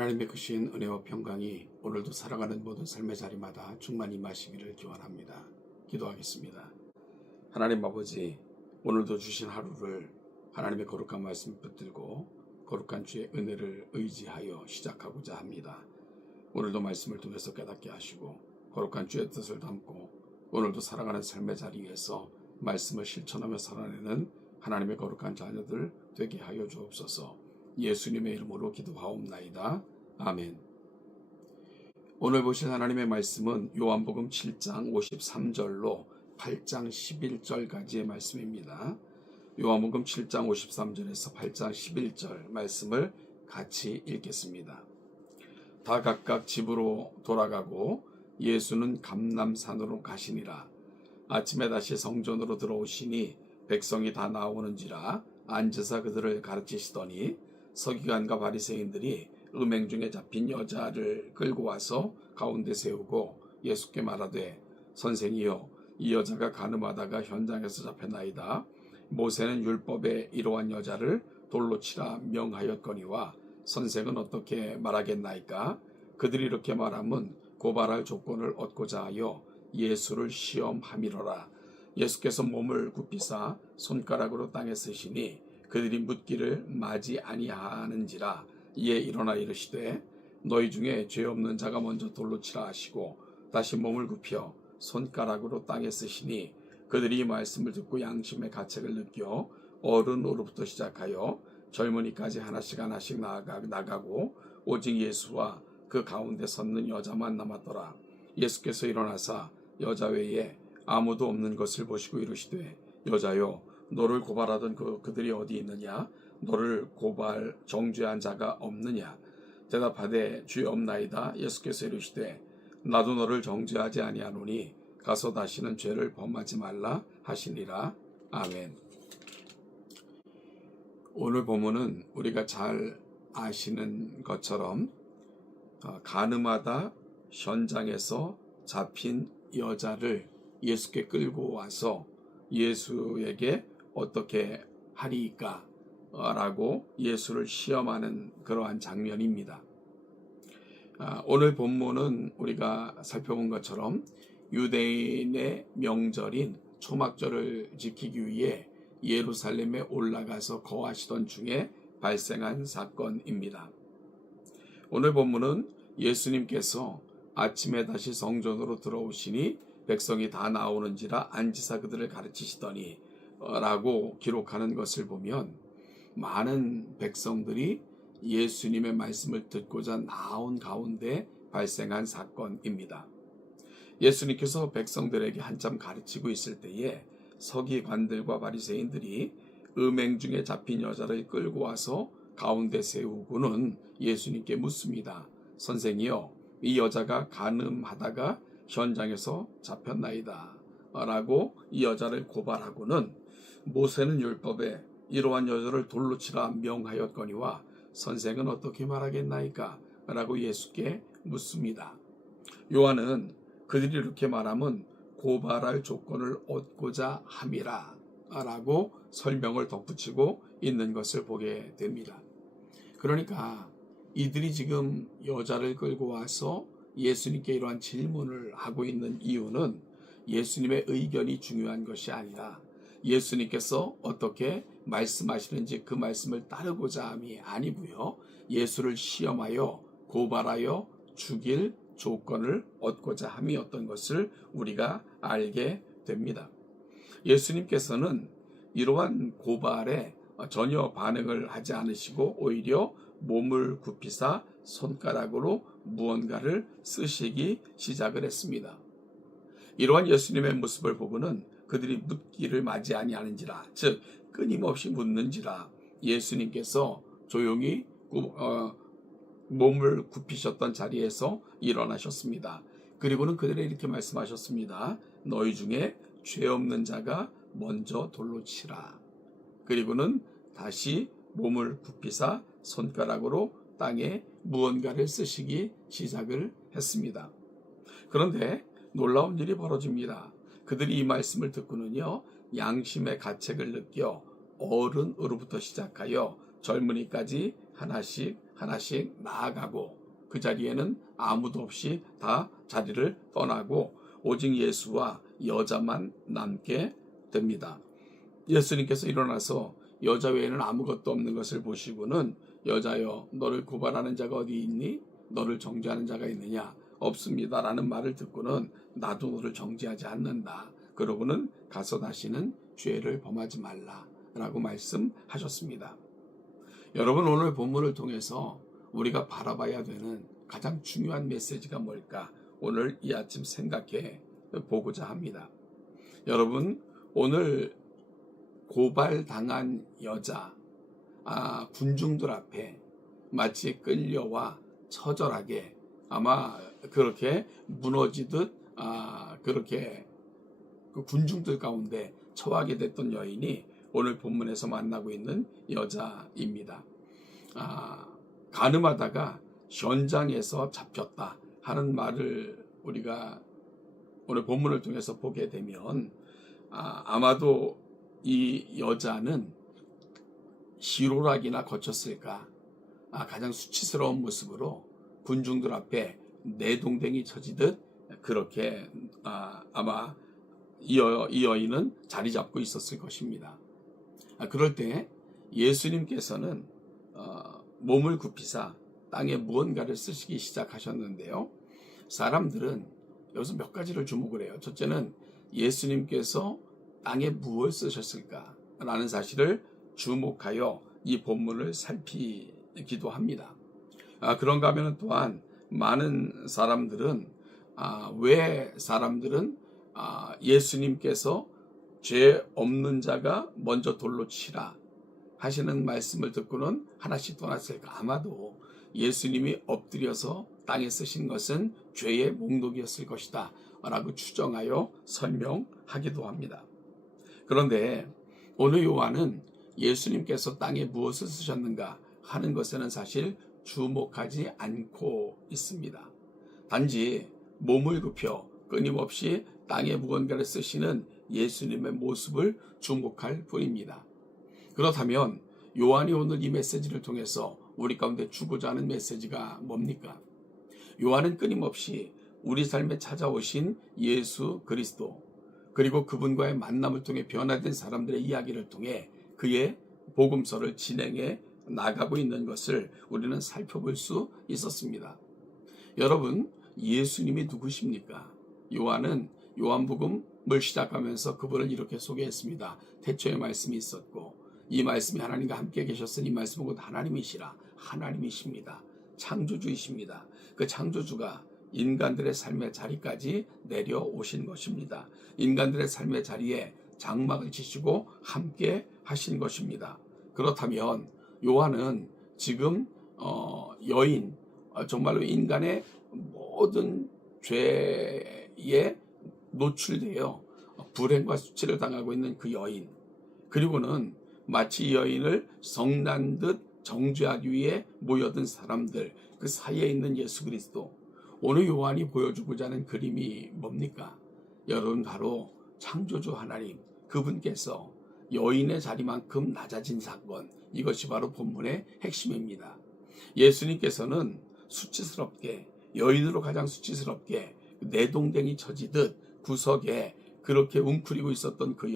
하나님의 크신 은혜와 평강이 오늘도 살아가는 모든 삶의 자리마다 충만히 임하시기를 기원합니다. 기도하겠습니다. 하나님 아버지, 오늘도 주신 하루를 하나님의 거룩한 말씀 붙들고 거룩한 주의 은혜를 의지하여 시작하고자 합니다. 오늘도 말씀을 통해서 깨닫게 하시고 거룩한 주의 뜻을 담고 오늘도 살아가는 삶의 자리에서 말씀을 실천하며 살아내는 하나님의 거룩한 자녀들 되게 하여 주옵소서. 예수님의 이름으로 기도하옵나이다. 아멘. 오늘 보실 하나님의 말씀은 요한복음 7장 53절로 8장 11절까지의 말씀입니다. 요한복음 7장 53절에서 8장 11절 말씀을 같이 읽겠습니다. 다 각각 집으로 돌아가고 예수는 감람산으로 가시니라. 아침에 다시 성전으로 들어오시니 백성이 다 나오는지라 앉으사 그들을 가르치시더니 서기관과 바리새인들이 음행 중에 잡힌 여자를 끌고 와서 가운데 세우고 예수께 말하되 선생이여, 이 여자가 간음하다가 현장에서 잡혔나이다. 모세는 율법에 이러한 여자를 돌로 치라 명하였거니와 선생은 어떻게 말하겠나이까? 그들이 이렇게 말하면 고발할 조건을 얻고자 하여 예수를 시험함이로라. 예수께서 몸을 굽히사 손가락으로 땅에 쓰시니 그들이 묻기를 마지 아니하는지라. 이에 일어나 이르시되 너희 중에 죄 없는 자가 먼저 돌로 치라 하시고 다시 몸을 굽혀 손가락으로 땅에 쓰시니 그들이 이 말씀을 듣고 양심의 가책을 느껴 어른으로부터 시작하여 젊은이까지 하나씩 나가고 오직 예수와 그 가운데 섰는 여자만 남았더라. 예수께서 일어나사 여자 외에 아무도 없는 것을 보시고 이르시되 여자여, 너를 고발하던 그들이 어디 있느냐? 너를 정죄한 자가 없느냐? 대답하되 주여 없나이다. 예수께서 이르시되 나도 너를 정죄하지 아니하노니 가서 다시는 죄를 범하지 말라 하시니라. 아멘. 오늘 본문은 우리가 잘 아시는 것처럼 간음하다 현장에서 잡힌 여자를 예수께 끌고 와서 예수에게 어떻게 하리까? 라고 예수를 시험하는 그러한 장면입니다. 오늘 본문은 우리가 살펴본 것처럼 유대인의 명절인 초막절을 지키기 위해 예루살렘에 올라가서 거하시던 중에 발생한 사건입니다. 오늘 본문은 예수님께서 아침에 다시 성전으로 들어오시니 백성이 다 나오는지라 앉으사 그들을 가르치시더니 라고 기록하는 것을 보면 많은 백성들이 예수님의 말씀을 듣고자 나온 가운데 발생한 사건입니다. 예수님께서 백성들에게 한참 가르치고 있을 때에 서기관들과 바리새인들이 음행 중에 잡힌 여자를 끌고 와서 가운데 세우고는 예수님께 묻습니다. 선생이여, 이 여자가 간음하다가 현장에서 잡혔나이다 라고 이 여자를 고발하고는 모세는 율법에 이러한 여자를 돌로 치라 명하였거니와 선생은 어떻게 말하겠나이까? 라고 예수께 묻습니다. 요한은 그들이 이렇게 말하면 고발할 조건을 얻고자 함이라 라고 설명을 덧붙이고 있는 것을 보게 됩니다. 그러니까 이들이 지금 여자를 끌고 와서 예수님께 이러한 질문을 하고 있는 이유는 예수님의 의견이 중요한 것이 아니라 예수님께서 어떻게 말씀하시는지 그 말씀을 따르고자 함이 아니고요. 예수를 시험하여 고발하여 죽일 조건을 얻고자 함이었던 것을 우리가 알게 됩니다. 예수님께서는 이러한 고발에 전혀 반응을 하지 않으시고 오히려 몸을 굽히사 손가락으로 무언가를 쓰시기 시작을 했습니다. 이러한 예수님의 모습을 보고는 그들이 묻기를 마지 아니하는지라, 즉 끊임없이 묻는지라 예수님께서 조용히 몸을 굽히셨던 자리에서 일어나셨습니다. 그리고는 그들에게 이렇게 말씀하셨습니다. 너희 중에 죄 없는 자가 먼저 돌로 치라. 그리고는 다시 몸을 굽히사 손가락으로 땅에 무언가를 쓰시기 시작을 했습니다. 그런데 놀라운 일이 벌어집니다. 그들이 이 말씀을 듣고는요, 양심의 가책을 느껴 어른으로부터 시작하여 젊은이까지 하나씩 하나씩 나아가고 그 자리에는 아무도 없이 다 자리를 떠나고 오직 예수와 여자만 남게 됩니다. 예수님께서 일어나서 여자 외에는 아무것도 없는 것을 보시고는 여자여 너를 고발하는 자가 어디 있니? 너를 정죄하는 자가 있느냐? 없습니다 라는 말을 듣고는 나도 너를 정죄하지 않는다. 그러고는 가서 다시는 죄를 범하지 말라 라고 말씀하셨습니다. 여러분, 오늘 본문을 통해서 우리가 바라봐야 되는 가장 중요한 메시지가 뭘까? 오늘 이 아침 생각해 보고자 합니다. 여러분, 오늘 고발당한 여자, 군중들 앞에 마치 끌려와 처절하게 아마 그렇게 무너지듯 그렇게 그 군중들 가운데 처하게 됐던 여인이 오늘 본문에서 만나고 있는 여자입니다. 가늠하다가 현장에서 잡혔다 하는 말을 우리가 오늘 본문을 통해서 보게 되면 아마도 이 여자는 시로락이나 거쳤을까? 가장 수치스러운 모습으로 군중들 앞에 내동댕이 쳐지듯 그렇게 아마 이 여인은 자리 잡고 있었을 것입니다. 그럴 때 예수님께서는 몸을 굽히사 땅에 무언가를 쓰시기 시작하셨는데요. 사람들은 여기서 몇 가지를 주목을 해요. 첫째는 예수님께서 땅에 무엇을 쓰셨을까? 라는 사실을 주목하여 이 본문을 살피기도 합니다. 그런가 하면 또한 많은 사람들은 왜 사람들은 예수님께서 죄 없는 자가 먼저 돌로 치라 하시는 말씀을 듣고는 하나씩 떠났을까? 아마도 예수님이 엎드려서 땅에 쓰신 것은 죄의 목록이었을 것이다 라고 추정하여 설명하기도 합니다. 그런데 오늘 요한은 예수님께서 땅에 무엇을 쓰셨는가 하는 것에는 사실 주목하지 않고 있습니다. 단지 몸을 굽혀 끊임없이 땅에 무언가를 쓰시는 예수님의 모습을 주목할 뿐입니다. 그렇다면 요한이 오늘 이 메시지를 통해서 우리 가운데 주고자 하는 메시지가 뭡니까? 요한은 끊임없이 우리 삶에 찾아오신 예수 그리스도 그리고 그분과의 만남을 통해 변화된 사람들의 이야기를 통해 그의 복음서를 진행해 나가고 있는 것을 우리는 살펴볼 수 있었습니다. 여러분, 예수님이 누구십니까? 요한은 요한복음을 시작하면서 그분을 이렇게 소개했습니다. 태초에 말씀이 있었고 이 말씀이 하나님과 함께 계셨으니 이 말씀은 곧 하나님이시라. 하나님이십니다. 창조주이십니다. 그 창조주가 인간들의 삶의 자리까지 내려오신 것입니다. 인간들의 삶의 자리에 장막을 치시고 함께 하신 것입니다. 그렇다면 요한은 지금 여인, 정말로 인간의 모든 죄에 노출되어 불행과 수치를 당하고 있는 그 여인, 그리고는 마치 이 여인을 성난 듯 정죄하기 위해 모여든 사람들, 그 사이에 있는 예수 그리스도. 오늘 요한이 보여주고자 하는 그림이 뭡니까? 여러분, 바로 창조주 하나님, 그분께서 여인의 자리만큼 낮아진 사건, 이것이 바로 본문의 핵심입니다. 예수님께서는 수치스럽게, 여인으로 가장 수치스럽게 내동댕이 쳐지듯 구석에 그렇게 웅크리고 있었던 그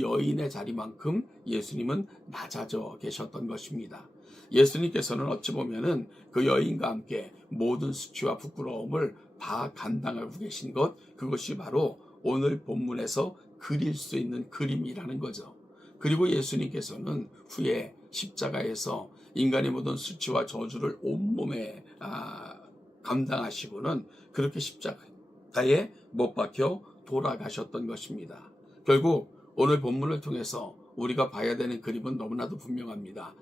여인의 자리만큼 예수님은 낮아져 계셨던 것입니다. 예수님께서는 어찌 보면은 그 여인과 함께 모든 수치와 부끄러움을 다 감당하고 계신 것, 그것이 바로 오늘 본문에서 그릴 수 있는 그림이라는 거죠. 그리고 예수님께서는 후에 십자가에서 인간의 모든 수치와 저주를 온몸에 감당하시고는 그렇게 십자가에 못 박혀 돌아가셨던 것입니다. 결국 오늘 본문을 통해서 우리가 봐야 되는 그림은 너무나도 분명합니다.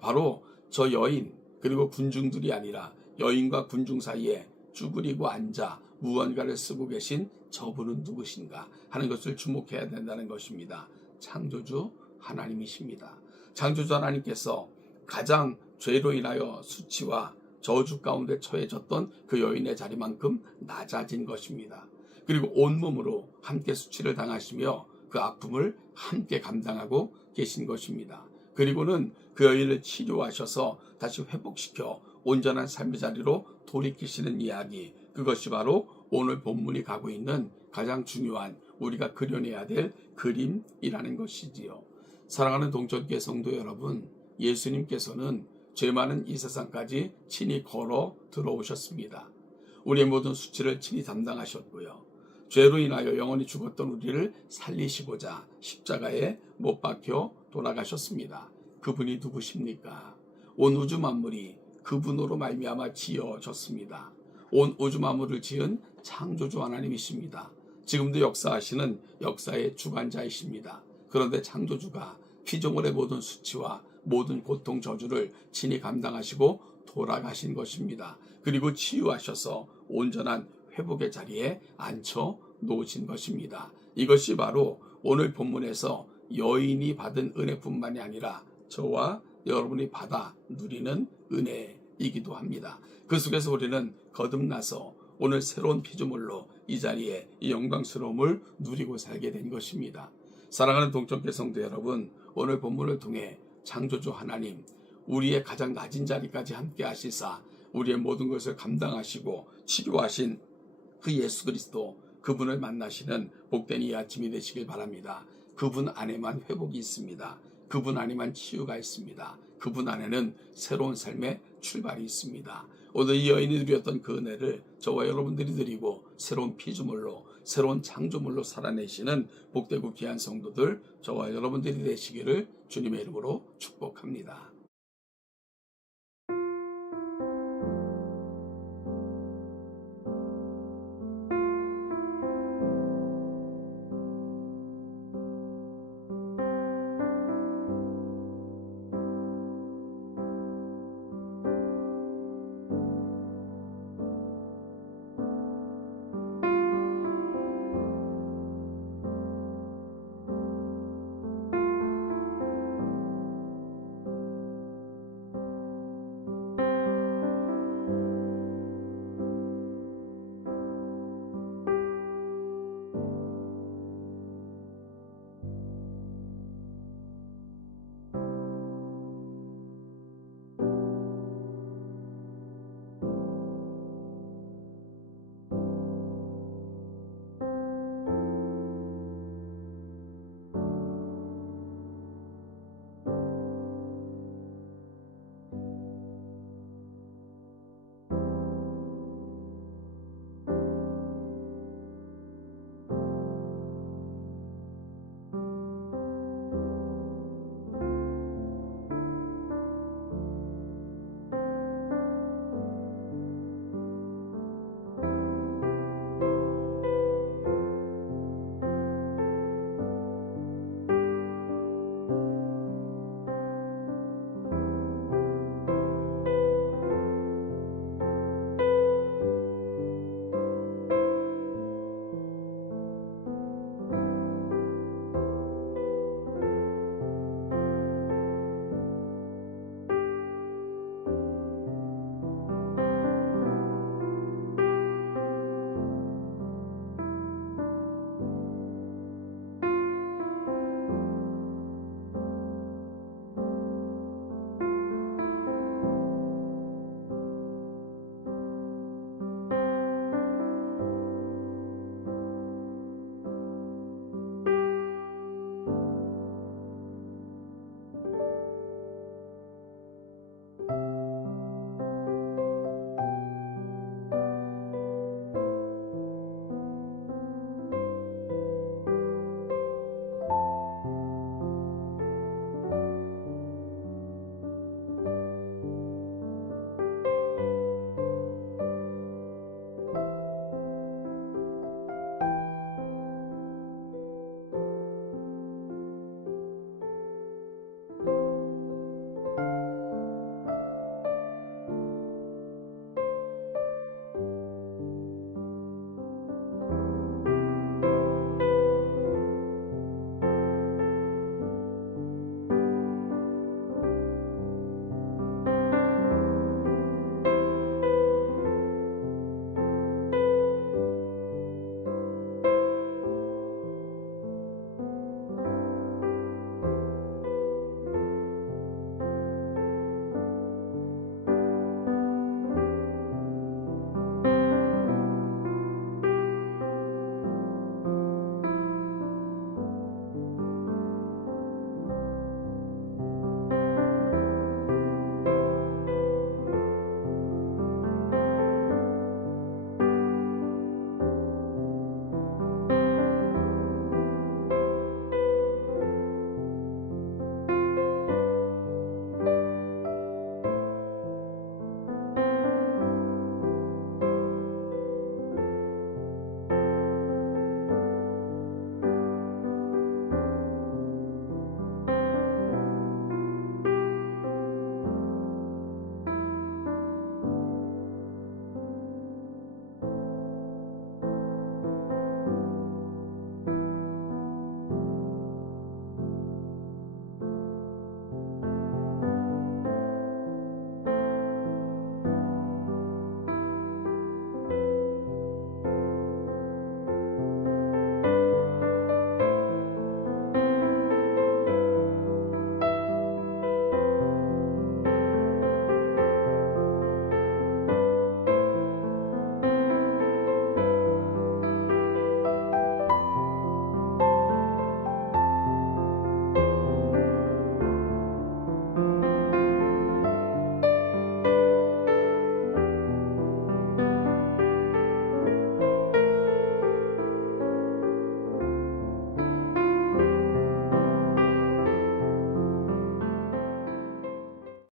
바로 저 여인 그리고 군중들이 아니라 여인과 군중 사이에 쭈그리고 앉아 무언가를 쓰고 계신 저분은 누구신가 하는 것을 주목해야 된다는 것입니다. 창조주 하나님이십니다. 창조주 하나님께서 가장 죄로 인하여 수치와 저주 가운데 처해졌던 그 여인의 자리만큼 낮아진 것입니다. 그리고 온몸으로 함께 수치를 당하시며 그 아픔을 함께 감당하고 계신 것입니다. 그리고는 그 여인을 치료하셔서 다시 회복시켜 온전한 삶의 자리로 돌이키시는 이야기, 그것이 바로 오늘 본문이 가고 있는 가장 중요한 우리가 그려내야 될 그림이라는 것이지요. 사랑하는 동천교회 성도 여러분, 예수님께서는 죄 많은 이 세상까지 친히 걸어 들어오셨습니다. 우리의 모든 수치를 친히 담당하셨고요. 죄로 인하여 영원히 죽었던 우리를 살리시고자 십자가에 못 박혀 돌아가셨습니다. 그분이 누구십니까? 온 우주 만물이 그분으로 말미암아 지어졌습니다. 온 우주 만물을 지은 창조주 하나님이십니다. 지금도 역사하시는 역사의 주관자이십니다. 그런데 창조주가 피조물의 모든 수치와 모든 고통 저주를 친히 감당하시고 돌아가신 것입니다. 그리고 치유하셔서 온전한 회복의 자리에 앉혀 놓으신 것입니다. 이것이 바로 오늘 본문에서 여인이 받은 은혜뿐만이 아니라 저와 여러분이 받아 누리는 은혜이기도 합니다. 그 속에서 우리는 거듭나서 오늘 새로운 피조물로 이 자리에 이 영광스러움을 누리고 살게 된 것입니다. 사랑하는 동천교회 성도 여러분, 오늘 본문을 통해 창조주 하나님, 우리의 가장 낮은 자리까지 함께 하시사 우리의 모든 것을 감당하시고 치료하신 그 예수 그리스도, 그분을 만나시는 복된 이 아침이 되시길 바랍니다. 그분 안에만 회복이 있습니다. 그분 안에만 치유가 있습니다. 그분 안에는 새로운 삶의 출발이 있습니다. 오늘 이 여인이 누렸던 그 은혜를 저와 여러분들이 드리고 새로운 피조물로, 새로운 창조물로 살아내시는 복되고 귀한 성도들, 저와 여러분들이 되시기를 주님의 이름으로 축복합니다.